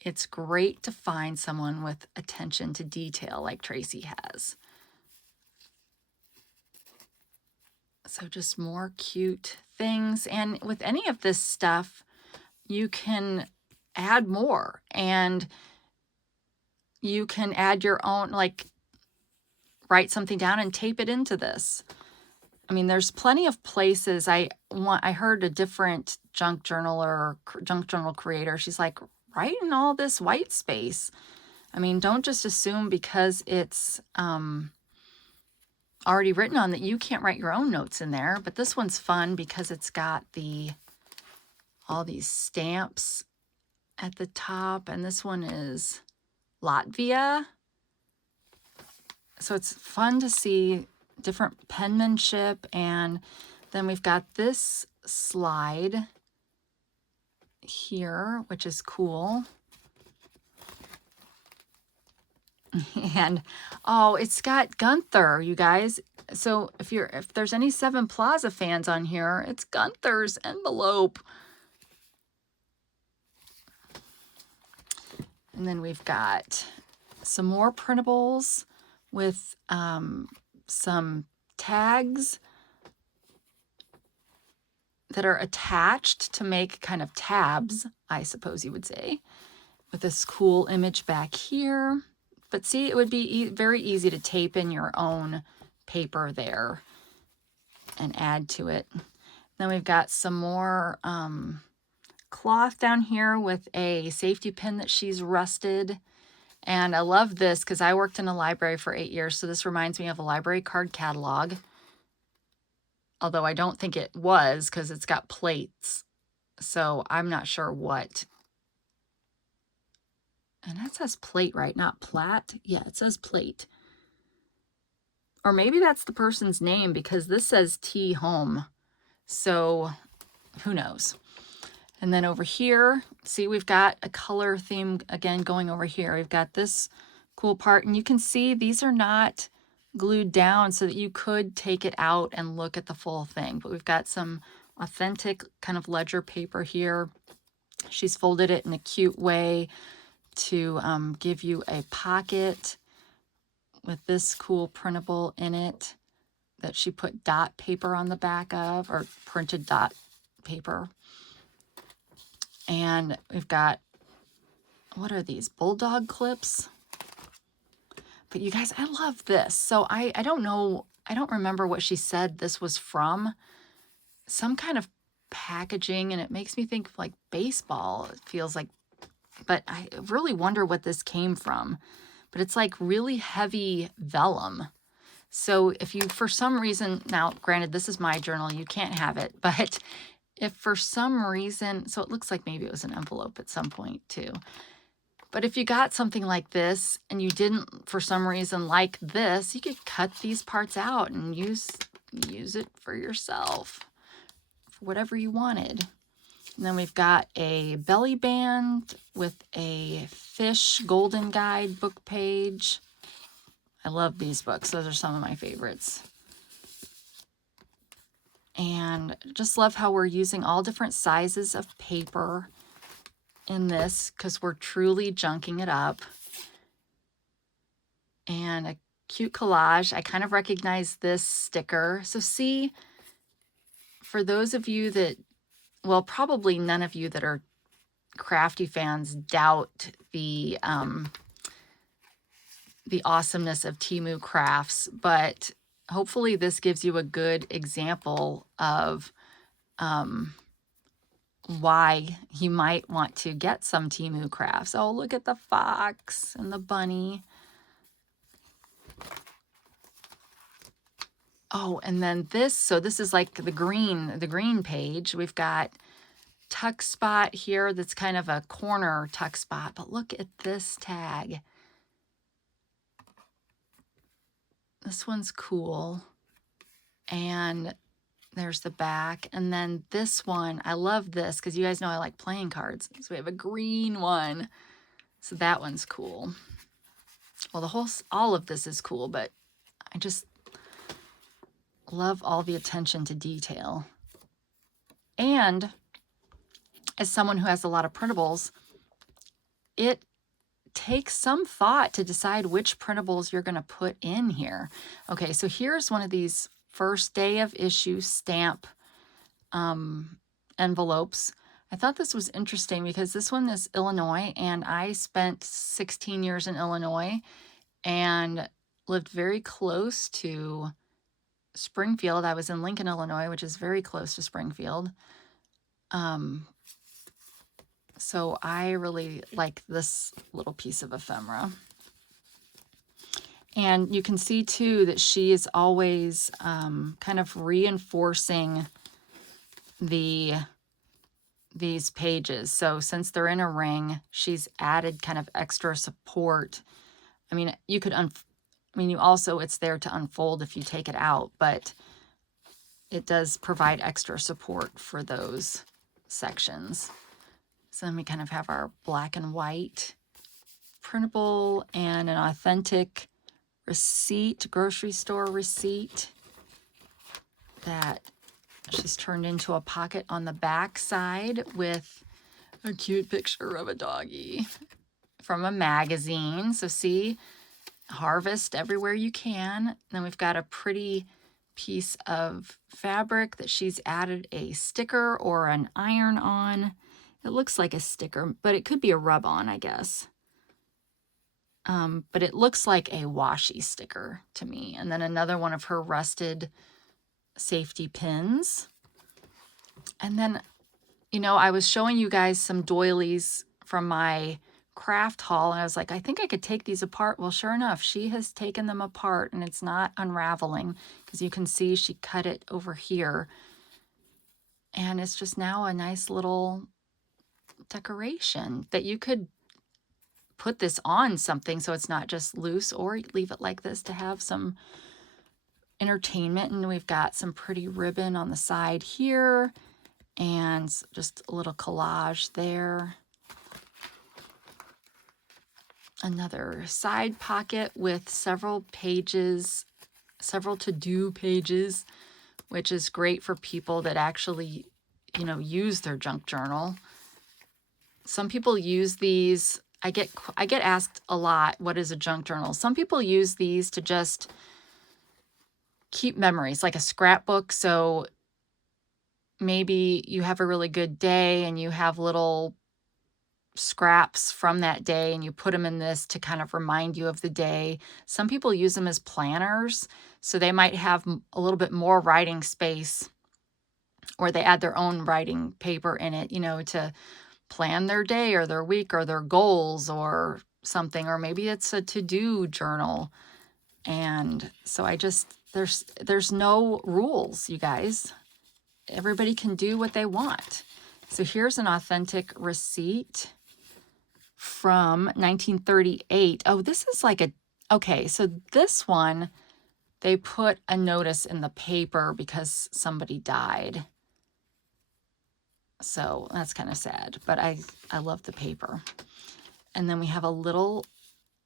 it's great to find someone with attention to detail like Tracy has. So just more cute things. And with any of this stuff, you can add more, and you can add your own, like write something down and tape it into this. I mean, there's plenty of places. I heard a different junk journal creator. She's like, write in all this white space. I mean, don't just assume because it's already written on that you can't write your own notes in there. But this one's fun because it's got all these stamps at the top, and this one is Latvia. So it's fun to see different penmanship. And then we've got this slide here, which is cool. And oh, it's got Gunther, you guys. So if there's any Seven Plaza fans on here, it's Gunther's envelope. And then we've got some more printables with some tags that are attached to make kind of tabs, I suppose you would say, with this cool image back here. But see, it would be very easy to tape in your own paper there and add to it. Then we've got some more cloth down here with a safety pin that she's rusted. And I love this because I worked in a library for 8 years, so this reminds me of a library card catalog. Although I don't think it was because it's got plates. So I'm not sure what. And that says plate, right? Not plat? Yeah, it says plate. Or maybe that's the person's name because this says T Home. So who knows? And then over here, see, we've got a color theme again going over here. We've got this cool part, and you can see these are not glued down so that you could take it out and look at the full thing. But we've got some authentic kind of ledger paper here. She's folded it in a cute way to give you a pocket with this cool printable in it that she put dot paper on the back of, or printed dot paper. And we've got, what are these, bulldog clips? But you guys, I love this. So I don't know, I don't remember what she said this was from. Some kind of packaging, and it makes me think of like baseball, it feels like. But I really wonder what this came from. But it's like really heavy vellum. So if you, for some reason, now granted, this is my journal, you can't have it, but if for some reason, so it looks like maybe it was an envelope at some point too. But if you got something like this and you didn't, for some reason, like this, you could cut these parts out and use it for yourself, for whatever you wanted. And then we've got a belly band with a fish golden guide book page. I love these books. Those are some of my favorites. And just love how we're using all different sizes of paper in this because we're truly junking it up. And a cute collage. I kind of recognize this sticker. So see, for those of you that, well, probably none of you that are crafty fans doubt the awesomeness of Temu crafts, but hopefully this gives you a good example of why you might want to get some Temu crafts. Oh, look at the fox and the bunny. Oh, and then this, so this is like the green page. We've got tuck spot here that's kind of a corner tuck spot, but look at this tag. This one's cool. And there's the back. And then this one, I love this because you guys know I like playing cards. So we have a green one. So that one's cool. Well, all of this is cool, but I just love all the attention to detail. And as someone who has a lot of printables, it takes some thought to decide which printables you're going to put in here. Okay, so here's one of these first day of issue stamp envelopes. I thought this was interesting because this one is Illinois, and I spent 16 years in Illinois and lived very close to Springfield. I was in Lincoln, Illinois, which is very close to Springfield. So I really like this little piece of ephemera. And you can see too that she is always kind of reinforcing these pages. So since they're in a ring, she's added kind of extra support. I mean, you could, it's there to unfold if you take it out, but it does provide extra support for those sections. So then we kind of have our black and white printable and an authentic receipt, grocery store receipt that she's turned into a pocket on the back side with a cute picture of a doggy from a magazine. So see, harvest everywhere you can. Then we've got a pretty piece of fabric that she's added a sticker or an iron on. It looks like a sticker, but it could be a rub-on, I guess. But it looks like a washi sticker to me. And then another one of her rusted safety pins. And then, you know, I was showing you guys some doilies from my craft haul, and I was like, I think I could take these apart. Well, sure enough, she has taken them apart, and it's not unraveling, because you can see she cut it over here. And it's just now a nice little decoration that you could put this on something so it's not just loose, or leave it like this to have some entertainment. And we've got some pretty ribbon on the side here and just a little collage there. Another side pocket with several pages, several to-do pages, which is great for people that actually, you know, use their junk journal. Some people use these. I get asked a lot, what is a junk journal? Some people use these to just keep memories, like a scrapbook. So maybe you have a really good day and you have little scraps from that day and you put them in this to kind of remind you of the day. Some people use them as planners, so they might have a little bit more writing space, or they add their own writing paper in it, you know, to plan their day or their week or their goals or something. Or maybe it's a to-do journal. And so there's no rules, you guys. Everybody can do what they want. So here's an authentic receipt from 1938. Oh, this is like okay, so this one, they put a notice in the paper because somebody died. So that's kind of sad, but I love the paper. And then we have a little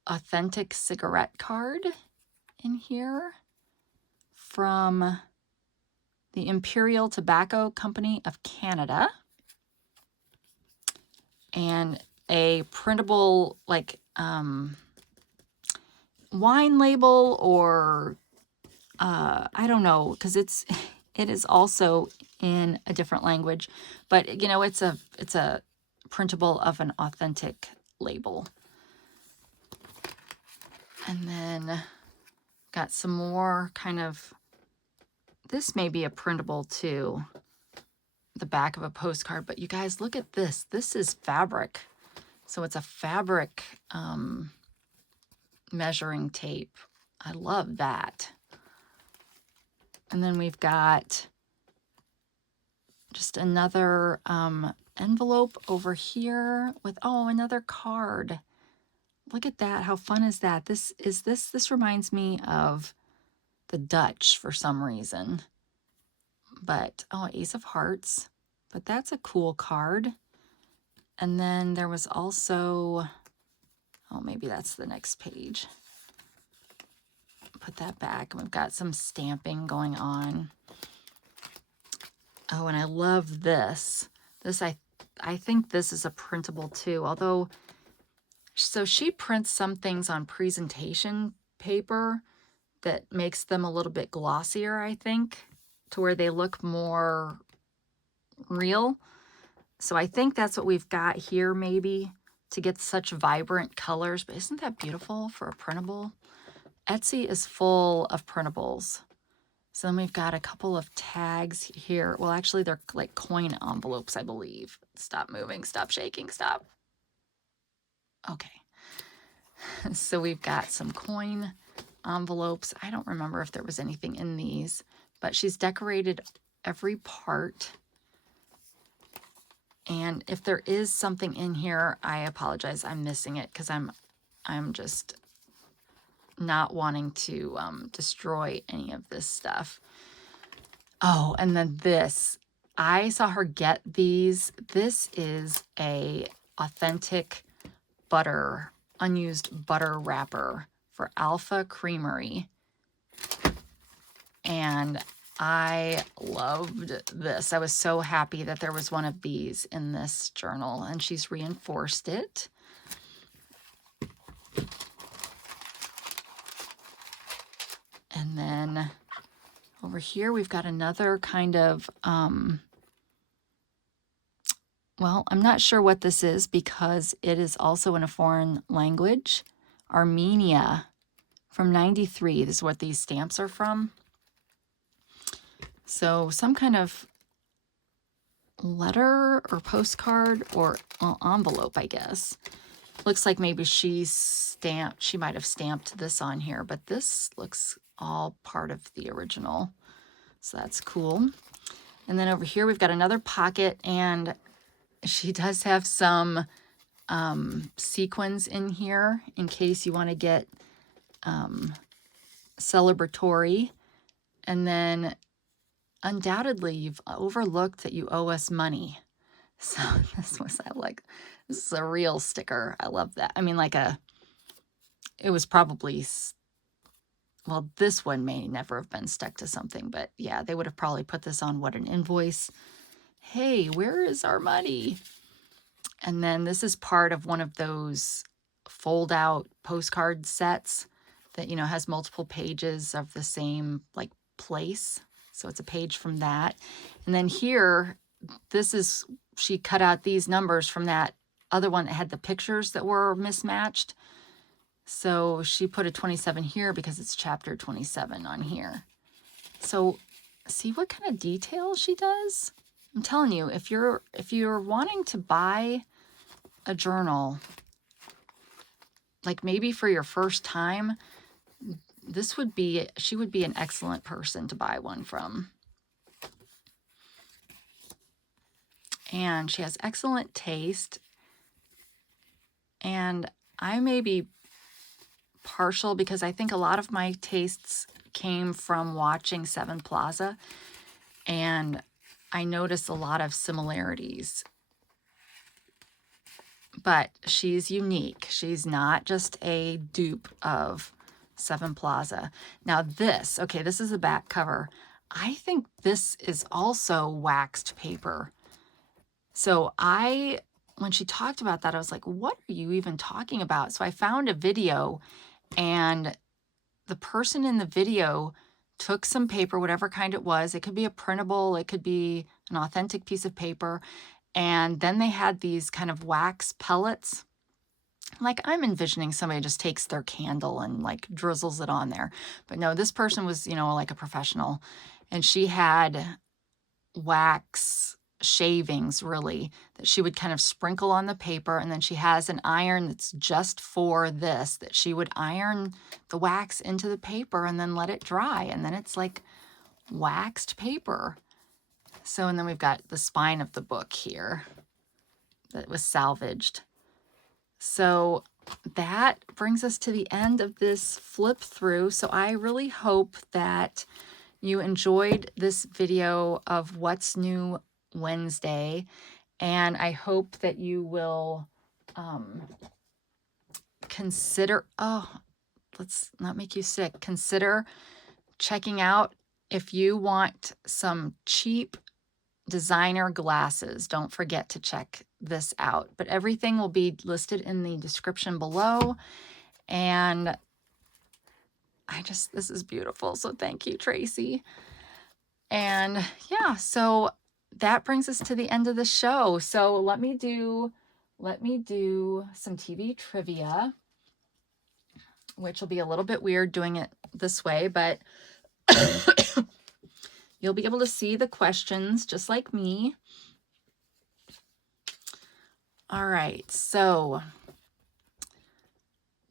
authentic cigarette card in here from the Imperial Tobacco Company of Canada. And a printable, like, wine label, or I don't know, because it is also in a different language, but you know, it's a printable of an authentic label. And then got some more kind of, this may be a printable too, the back of a postcard, but you guys, look at this. This is fabric. So it's a fabric measuring tape. I love that. And then we've got just another envelope over here with, oh, another card. Look at that. How fun is that? This reminds me of the Dutch for some reason. But, oh, Ace of Hearts. But that's a cool card. And then there was also, oh, maybe that's the next page. Put that back. And we've got some stamping going on. Oh, and I love this. I think this is a printable too, although, so she prints some things on presentation paper that makes them a little bit glossier, I think, to where they look more real. So I think that's what we've got here, maybe, to get such vibrant colors. But isn't that beautiful for a printable? Etsy is full of printables. So then we've got a couple of tags here. Well, actually, they're like coin envelopes, I believe. Stop moving, stop shaking, stop. Okay. So we've got some coin envelopes. I don't remember if there was anything in these, but she's decorated every part. And if there is something in here, I apologize. I'm missing it because I'm just not wanting to destroy any of this stuff. Oh, and then this. I saw her get these. This is a authentic butter, unused butter wrapper for Alpha Creamery. And I loved this. I was so happy that there was one of these in this journal, and she's reinforced it. And then over here, we've got another kind of, well, I'm not sure what this is because it is also in a foreign language. Armenia from 93. This is what these stamps are from. So some kind of letter or postcard or envelope, I guess. Looks like maybe she might have stamped this on here, but this looks all part of the original. So that's cool. And then over here, we've got another pocket, and she does have some sequins in here in case you want to get celebratory. And then undoubtedly, you've overlooked that you owe us money. So this is a real sticker. I love that. I mean, it was probably, well, this one may never have been stuck to something, but yeah, they would have probably put this on an invoice. Hey, where is our money? And then this is part of one of those fold out postcard sets that, has multiple pages of the same place. So it's a page from that. And then here, she cut out these numbers from that other one that had the pictures that were mismatched. So she put a 27 here because it's chapter 27 on here. So see what kind of detail she does? I'm telling you, if you're wanting to buy a journal, like maybe for your first time, she would be an excellent person to buy one from. And she has excellent taste. And I may be partial because I think a lot of my tastes came from watching Seven Plaza, and I notice a lot of similarities. But she's unique. She's not just a dupe of Seven Plaza. Now this is the back cover. I think this is also waxed paper. So when she talked about that, I was like, what are you even talking about? So I found a video, and the person in the video took some paper, whatever kind it was. It could be a printable, it could be an authentic piece of paper. And then they had these kind of wax pellets. Like I'm envisioning somebody just takes their candle and drizzles it on there. But no, this person was, like a professional. And she had wax shavings, really, that she would kind of sprinkle on the paper. And then she has an iron that's just for this, that she would iron the wax into the paper and then let it dry. And then it's like waxed paper. So, and then we've got the spine of the book here that was salvaged. So that brings us to the end of this flip through. So I really hope that you enjoyed this video of What's New Wednesday, and I hope that you will consider, let's not make you sick, consider checking out if you want some cheap designer glasses. Don't forget to check this out, but everything will be listed in the description below. And this is beautiful. So thank you, Tracy. And yeah, so that brings us to the end of the show. So let me do some TV trivia, which will be a little bit weird doing it this way, but you'll be able to see the questions just like me. All right, so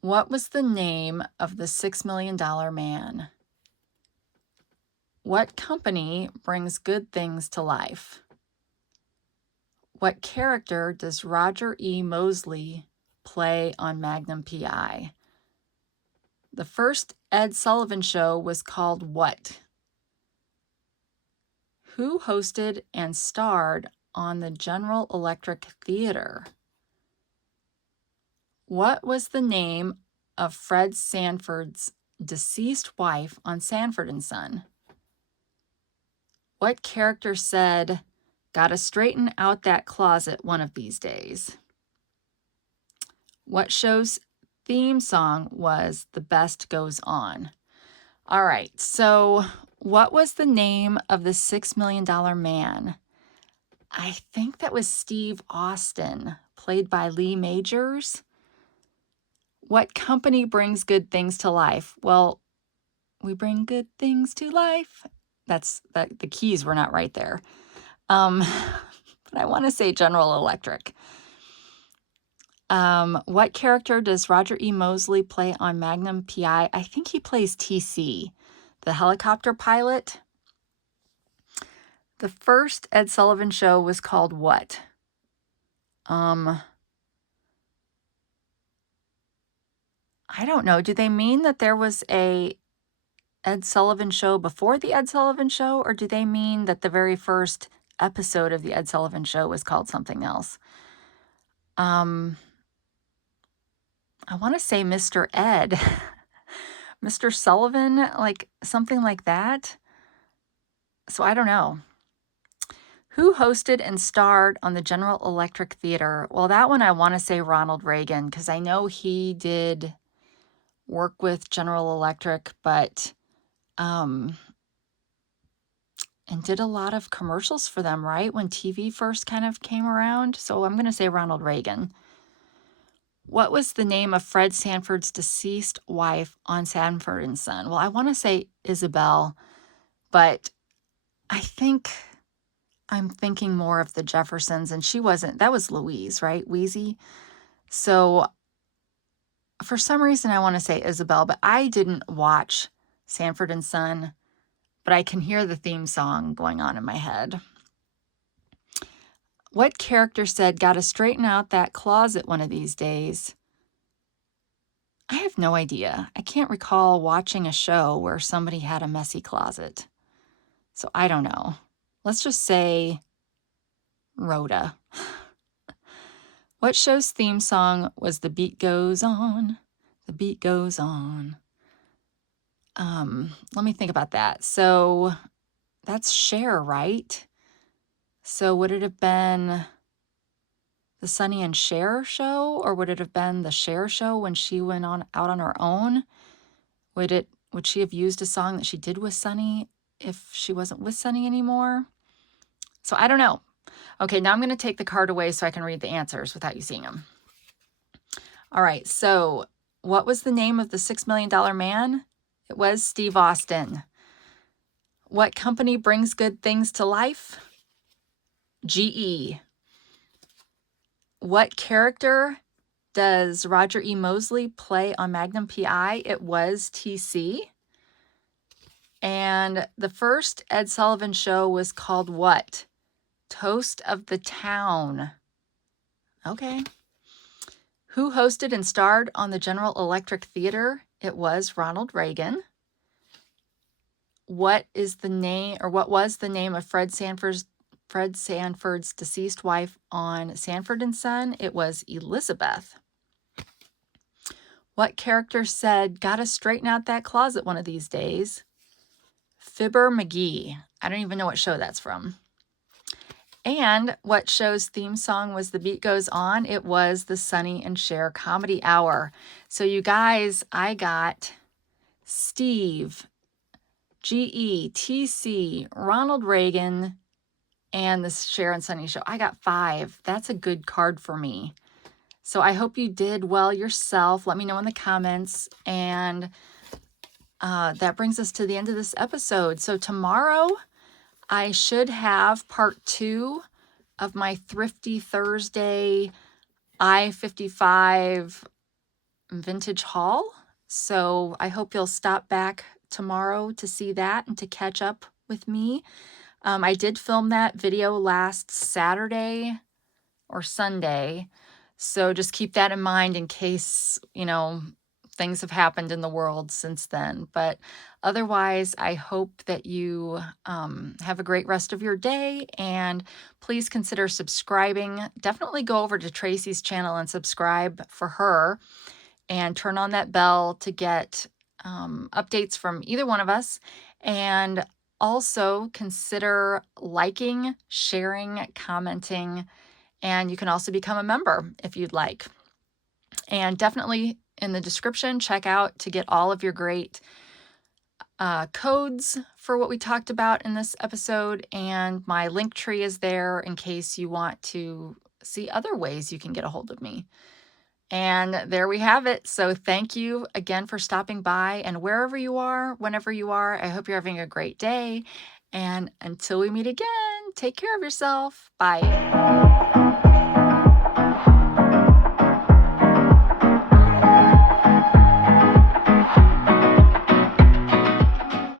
what was the name of the $6 Million Man? What company brings good things to life? What character does Roger E. Mosley play on Magnum P.I.? The first Ed Sullivan Show was called what? Who hosted and starred on the General Electric Theater? What was the name of Fred Sanford's deceased wife on Sanford and Son? What character said, "Gotta straighten out that closet one of these days"? What show's theme song was The Best Goes On. All right, so what was the name of the $6 million man? I think that was Steve Austin, played by Lee Majors. What company brings good things to life? Well, we bring good things to life. The keys were not right there. But I want to say General Electric. What character does Roger E. Mosley play on Magnum PI? I think he plays TC, the helicopter pilot. The first Ed Sullivan show was called what? I don't know. Do they mean that there was a Ed Sullivan show before the Ed Sullivan show, or do they mean that the very first episode of the Ed Sullivan show was called something else? I want to say Mr. Ed. Mr. Sullivan, like something like that. So I don't know. Who hosted and starred on the General Electric Theater? Well, that one I want to say Ronald Reagan, because I know he did work with General Electric, but and did a lot of commercials for them, right? When TV first kind of came around. So I'm going to say Ronald Reagan. What was the name of Fred Sanford's deceased wife on Sanford and Son? Well, I want to say Isabel, but I think I'm thinking more of the Jeffersons, and she wasn't. That was Louise, right? Wheezy. So for some reason, I want to say Isabel, but I didn't watch Sanford and Son, but I can hear the theme song going on in my head. What character said, "Gotta straighten out that closet one of these days"? I have no idea. I can't recall watching a show where somebody had a messy closet. So I don't know. Let's just say Rhoda. What show's theme song was "The Beat Goes On"? The beat goes on. Let me think about that. So that's Cher, right? So would it have been the Sonny and Cher show, or would it have been the Cher show when she went out on her own? Would she have used a song that she did with Sonny if she wasn't with Sonny anymore? So I don't know. Okay, now I'm going to take the card away so I can read the answers without you seeing them. All right, so what was the name of the $6 million man? It was Steve Austin. What company brings good things to life? GE. What character does Roger E. Mosley play on Magnum PI? It was TC. And the first Ed Sullivan show was called what? Toast of the Town. Okay. Who hosted and starred on the General Electric Theater? It was Ronald Reagan. What was the name of Fred Sanford's deceased wife on Sanford and Son? It was Elizabeth. What character said, "Gotta straighten out that closet one of these days"? Fibber McGee. I don't even know what show that's from. And what show's theme song was "The Beat Goes On"? It was the Sonny and Cher Comedy Hour. So you guys, I got Steve, GE, TC, Ronald Reagan, and the Cher and Sonny show. I got 5. That's a good card for me. So I hope you did well yourself. Let me know in the comments. And that brings us to the end of this episode. So tomorrow I should have part 2 of my Thrifty Thursday I-55 vintage haul. So I hope you'll stop back tomorrow to see that and to catch up with me. I did film that video last Saturday or Sunday. So just keep that in mind in case, things have happened in the world since then. But otherwise, I hope that you have a great rest of your day, and please consider subscribing. Definitely go over to Tracy's channel and subscribe for her, and turn on that bell to get updates from either one of us. And also consider liking, sharing, commenting, and you can also become a member if you'd like. And definitely in the description. Check out to get all of your great codes for what we talked about in this episode, and my link tree is there in case you want to see other ways you can get a hold of me. And there we have it. So thank you again for stopping by, and wherever you are, whenever you are, I hope you're having a great day. And until we meet again, take care of yourself. Bye.